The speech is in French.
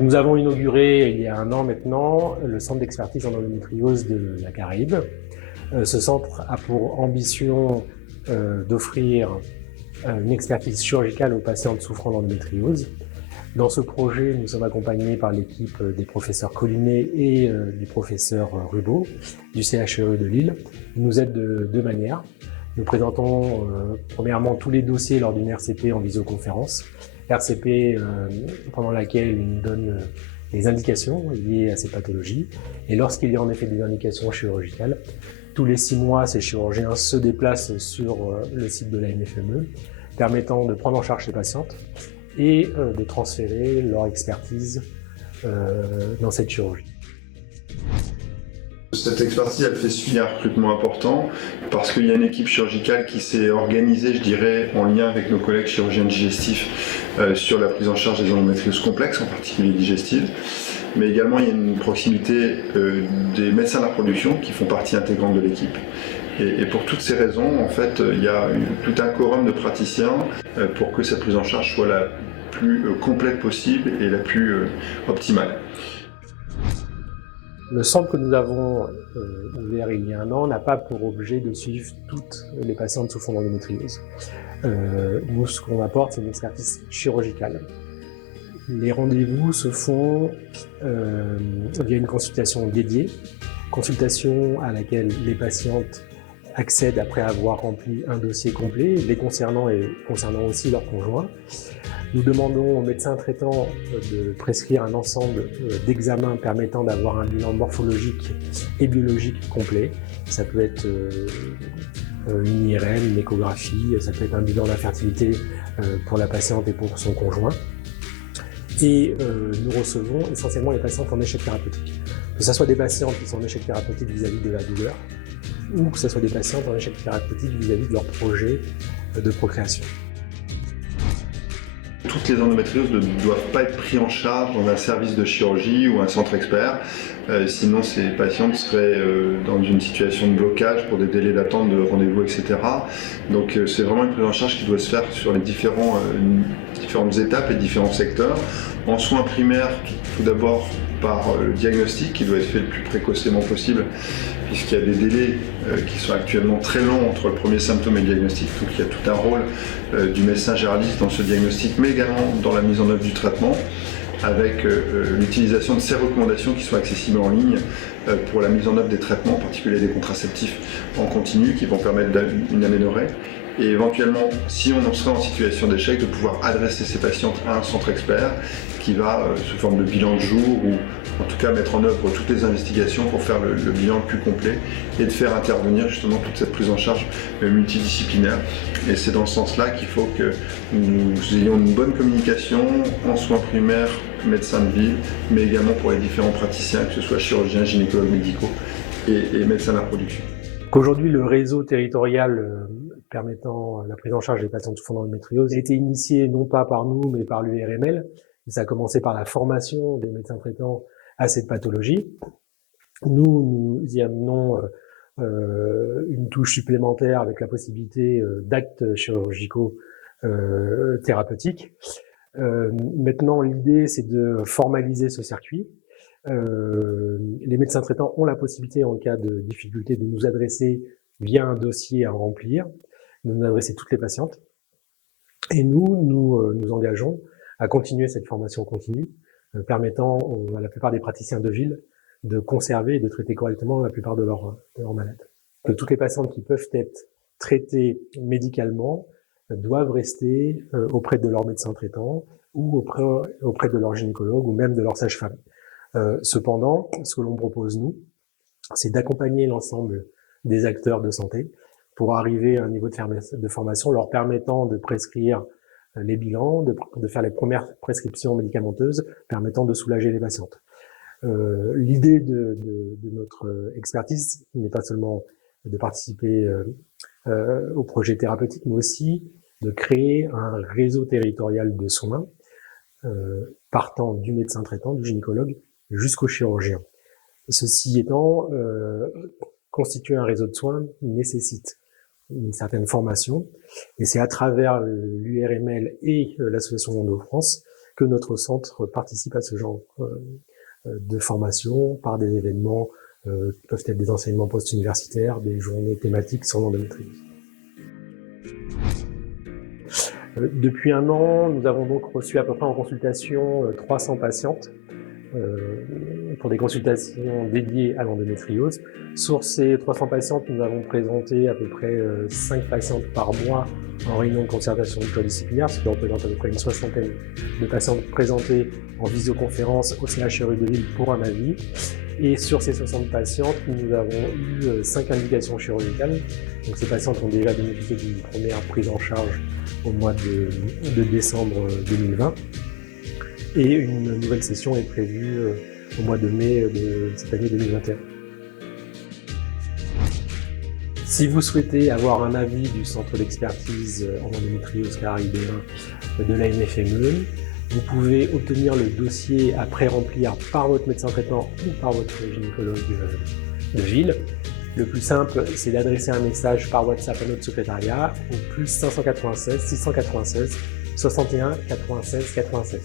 Nous avons inauguré il y a 1 an maintenant le centre d'expertise en endométriose de la Caraïbe. Ce centre a pour ambition d'offrir une expertise chirurgicale aux patientes souffrant d'endométriose. Dans ce projet, nous sommes accompagnés par l'équipe des professeurs Collinet et du professeur Rubaud du CHRU de Lille. Ils nous aident de deux manières. Nous présentons premièrement tous les dossiers lors d'une RCP en visioconférence. RCP pendant laquelle ils nous donnent les indications liées à ces pathologies. Et lorsqu'il y a en effet des indications chirurgicales, tous les 6 mois, ces chirurgiens se déplacent sur le site de la NFME, permettant de prendre en charge ces patientes et de transférer leur expertise dans cette chirurgie. Cette expertise, elle fait suivi un recrutement important parce qu'il y a une équipe chirurgicale qui s'est organisée, je dirais, en lien avec nos collègues chirurgiens digestifs sur la prise en charge des endométrioses complexes, en particulier digestives. Mais également, il y a une proximité des médecins de la reproduction qui font partie intégrante de l'équipe. Et pour toutes ces raisons, en fait, il y a tout un quorum de praticiens pour que cette prise en charge soit la plus complète possible et la plus optimale. Le centre que nous avons ouvert il y a 1 an n'a pas pour objet de suivre toutes les patientes souffrant d'endométriose. Nous, ce qu'on apporte, c'est une expertise chirurgicale. Les rendez-vous se font via une consultation dédiée, consultation à laquelle les patientes accèdent après avoir rempli un dossier complet, les concernant et concernant aussi leurs conjoints. Nous demandons aux médecins traitants de prescrire un ensemble d'examens permettant d'avoir un bilan morphologique et biologique complet. Ça peut être une IRM, une échographie, ça peut être un bilan d'infertilité pour la patiente et pour son conjoint. Et nous recevons essentiellement les patientes en échec thérapeutique. Que ce soit des patientes qui sont en échec thérapeutique vis-à-vis de la douleur, ou que ce soit des patientes en échec thérapeutique vis-à-vis de leur projet de procréation. Toutes les endométrioses ne doivent pas être prises en charge dans un service de chirurgie ou un centre expert, sinon ces patientes seraient dans une situation de blocage pour des délais d'attente de rendez-vous, etc. Donc c'est vraiment une prise en charge qui doit se faire sur les différentes étapes et différents secteurs. En soins primaires, tout d'abord par le diagnostic qui doit être fait le plus précocement possible, puisqu'il y a des délais qui sont actuellement très longs entre le premier symptôme et le diagnostic. Donc il y a tout un rôle du médecin généraliste dans ce diagnostic, mais également dans la mise en œuvre du traitement, avec l'utilisation de ces recommandations qui sont accessibles en ligne pour la mise en œuvre des traitements, en particulier des contraceptifs en continu, qui vont permettre d'une améliorée. Et éventuellement, si on en serait en situation d'échec, de pouvoir adresser ces patientes à un centre expert qui va, sous forme de bilan de jour, ou en tout cas mettre en œuvre toutes les investigations pour faire le bilan le plus complet et de faire intervenir justement toute cette prise en charge multidisciplinaire. Et c'est dans ce sens-là qu'il faut que nous ayons une bonne communication en soins primaires, médecins de ville, mais également pour les différents praticiens, que ce soit chirurgiens, gynécologues médicaux et médecins de la reproduction. Aujourd'hui, le réseau territorial permettant la prise en charge des patients souffrant d'endométriose a été initié non pas par nous, mais par l'URML. Ça a commencé par la formation des médecins traitants à cette pathologie. Nous y amenons une touche supplémentaire avec la possibilité d'actes chirurgicaux thérapeutiques. Maintenant, l'idée, c'est de formaliser ce circuit. Les médecins traitants ont la possibilité, en cas de difficulté, de nous adresser via un dossier à remplir, de nous adresser toutes les patientes. Et nous engageons à continuer cette formation continue, permettant à la plupart des praticiens de ville de conserver et de traiter correctement la plupart de leurs malades. Que toutes les patientes qui peuvent être traitées médicalement doivent rester auprès de leur médecin traitant ou auprès de leur gynécologue ou même de leur sage-femme. Cependant, ce que l'on propose, nous, c'est d'accompagner l'ensemble des acteurs de santé pour arriver à un niveau de formation leur permettant de prescrire les bilans, de faire les premières prescriptions médicamenteuses permettant de soulager les patientes. L'idée de notre expertise n'est pas seulement de participer au projet thérapeutique, mais aussi de créer un réseau territorial de soins partant du médecin traitant, du gynécologue, jusqu'au chirurgien. Ceci étant, constituer un réseau de soins nécessite une certaine formation, et c'est à travers l'URML et l'Association Endo France que notre centre participe à ce genre de formation par des événements qui peuvent être des enseignements post-universitaires, des journées thématiques sur l'endométriose. Depuis 1 an, nous avons donc reçu à peu près en consultation 300 patientes pour des consultations dédiées à l'endométriose. Sur ces 300 patientes, nous avons présenté à peu près 5 patientes par mois en réunion de concertation pluridisciplinaire, ce qui représente à peu près une 60aine de patientes présentées en visioconférence au CHRU de Lille pour un avis. Et sur ces 60 patientes, nous avons eu 5 indications chirurgicales. Donc ces patientes ont déjà bénéficié d'une première prise en charge au mois de décembre 2020. Et une nouvelle session est prévue au mois de mai de cette année 2021. Si vous souhaitez avoir un avis du centre d'expertise en endométriose caraïbéen de l'ANFME, vous pouvez obtenir le dossier à pré-remplir par votre médecin traitant ou par votre gynécologue de ville. Le plus simple, c'est d'adresser un message par WhatsApp à notre secrétariat au +596 696 61 96 96.